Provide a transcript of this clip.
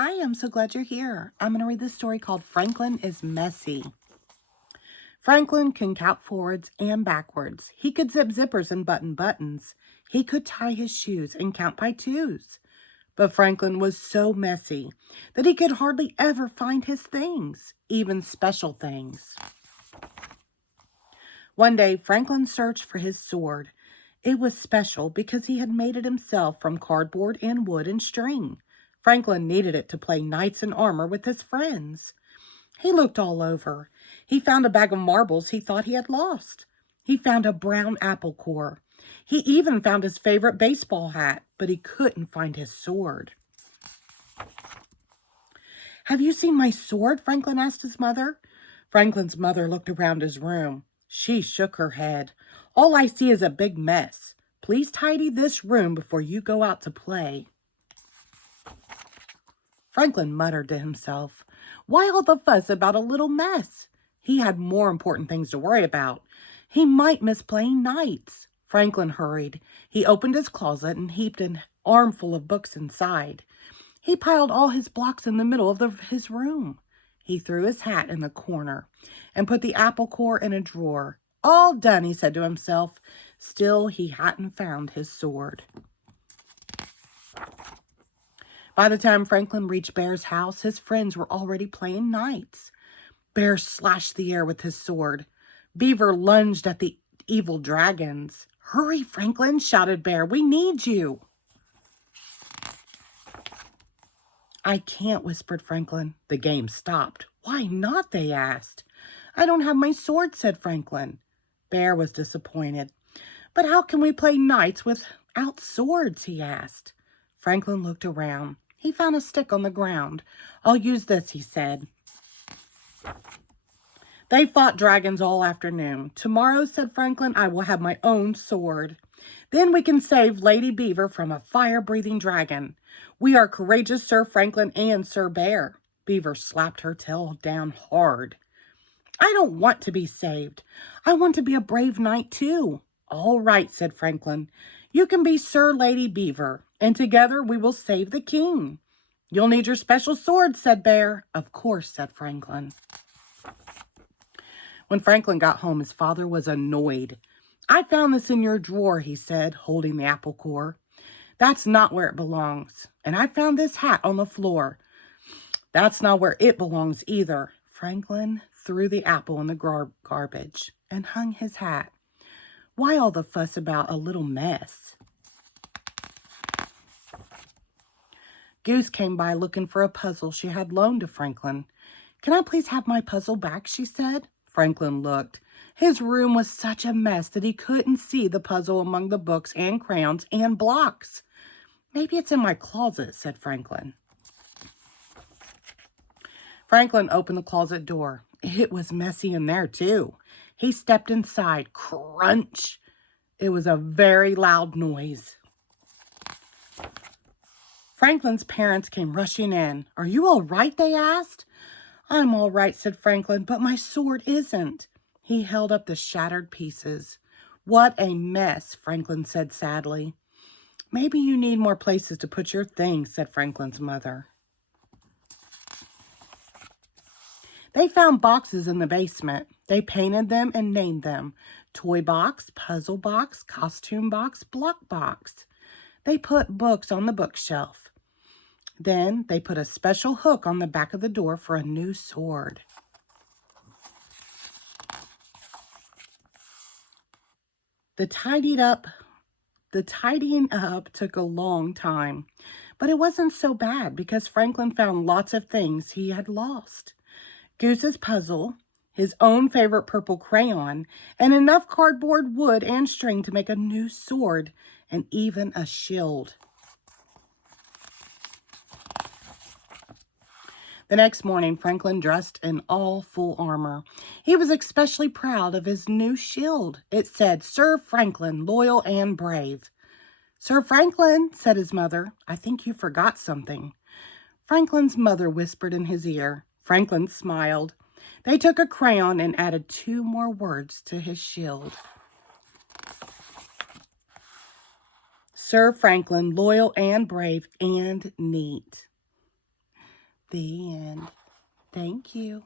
Hi, I'm so glad you're here. I'm going to read this story called Franklin is Messy. Franklin can count forwards and backwards. He could zip zippers and button buttons. He could tie his shoes and count by twos. But Franklin was so messy that he could hardly ever find his things, even special things. One day, Franklin searched for his sword. It was special because he had made it himself from cardboard and wood and string. Franklin needed it to play knights in armor with his friends. He looked all over. He found a bag of marbles he thought he had lost. He found a brown apple core. He even found his favorite baseball hat, but he couldn't find his sword. "Have you seen my sword?" Franklin asked his mother. Franklin's mother looked around his room. She shook her head. "All I see is a big mess. Please tidy this room before you go out to play." Franklin muttered to himself, "Why all the fuss about a little mess?" He had more important things to worry about. He might miss playing knights. Franklin hurried. He opened his closet and heaped an armful of books inside. He piled all his blocks in the middle of his room. He threw his hat in the corner and put the apple core in a drawer. "All done," he said to himself. Still, he hadn't found his sword. By the time Franklin reached Bear's house, his friends were already playing knights. Bear slashed the air with his sword. Beaver lunged at the evil dragons. "Hurry, Franklin," shouted Bear. "We need you." "I can't," whispered Franklin. The game stopped. "Why not?" they asked. "I don't have my sword," said Franklin. Bear was disappointed. "But how can we play knights without swords?" he asked. Franklin looked around. He found a stick on the ground. "I'll use this," he said. They fought dragons all afternoon. "Tomorrow," said Franklin, "I will have my own sword. Then we can save Lady Beaver from a fire-breathing dragon. We are courageous, Sir Franklin and Sir Bear." Beaver slapped her tail down hard. "I don't want to be saved. I want to be a brave knight too." "All right," said Franklin. "You can be Sir Lady Beaver, and together we will save the king." "You'll need your special sword," said Bear. "Of course," said Franklin. When Franklin got home, his father was annoyed. "I found this in your drawer," he said, holding the apple core. "That's not where it belongs. And I found this hat on the floor. That's not where it belongs either." Franklin threw the apple in the garbage and hung his hat. Why all the fuss about a little mess? Goose came by looking for a puzzle she had loaned to Franklin. "Can I please have my puzzle back?" she said. Franklin looked. His room was such a mess that he couldn't see the puzzle among the books and crayons and blocks. "Maybe it's in my closet," said Franklin. Franklin opened the closet door. It was messy in there, too. He stepped inside. Crunch! It was a very loud noise. Franklin's parents came rushing in. "Are you all right?" they asked. "I'm all right," said Franklin, "but my sword isn't." He held up the shattered pieces. "What a mess," Franklin said sadly. "Maybe you need more places to put your things," said Franklin's mother. They found boxes in the basement. They painted them and named them: toy box, puzzle box, costume box, block box. They put books on the bookshelf. Then they put a special hook on the back of the door for a new sword. The tidying up took a long time, but it wasn't so bad because Franklin found lots of things he had lost. Goose's puzzle, his own favorite purple crayon, and enough cardboard, wood, and string to make a new sword, and even a shield. The next morning, Franklin dressed in all full armor. He was especially proud of his new shield. It said, "Sir Franklin, loyal and brave." "Sir Franklin," said his mother, "I think you forgot something." Franklin's mother whispered in his ear. Franklin smiled. They took a crayon and added 2 more words to his shield. "Sir Franklin, loyal and brave and neat." The end. Thank you.